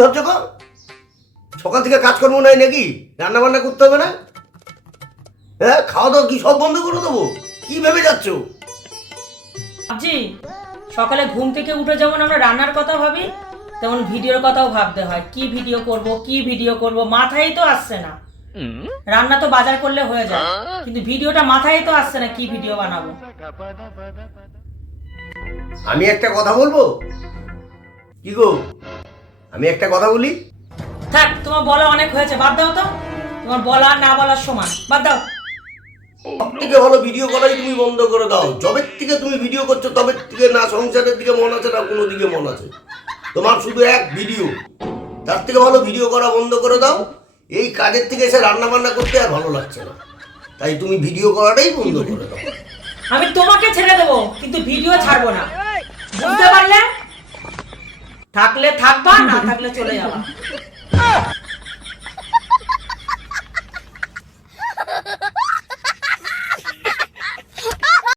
ভাবছো গো? সকাল থেকে কাজকর্ম নাই নাকি? রান্না বান্না করতে হবে না? হ্যাঁ, খাওয়া দাওয়া কি সব বন্ধ করে দেবো? কি ভেবে যাচ্ছ? জি, সকালে ঘুম থেকে উঠে যেমন আমরা রান্নার কথা ভাবি, তেমন ভিডিওর কথাও ভাবতে হয়। কি ভিডিও করব মাথায় তো আসছে না। রান্না তো বাজার করলে হয়ে যায়, কিন্তু ভিডিওটা মাথায় তো আসছে না কি ভিডিও বানাবো। আমি একটা কথা বলবো? কি গো, আমি একটা কথা বলি? থাক, তোমার বলা অনেক হয়েছে, বাদ দাও তো। তোমার বলা আর না বলার সমান, বাদ দাও। সব থেকে ভালো ভিডিও করাই তুমি বন্ধ করে দাও। যবে থেকে তুমি ভিডিও করছো তবে থেকে না সংসারের দিকে মন আছে না কোনো দিকে মন আছে। তোমার শুধু এক ভিডিও। তার থেকে ভালো ভিডিও করা বন্ধ করে দাও। এই কাজের থেকে এসে রান্না বান্না করতে আর ভালো লাগছে না, তাই তুমি ভিডিও করাটাই বন্ধ করে দাও। আমি তোমাকে ছেড়ে দেবো, কিন্তু ভিডিও ছাড়বো না, বুঝতে পারলে? থাকলে থাকবা, না থাকলে চলে যাবা।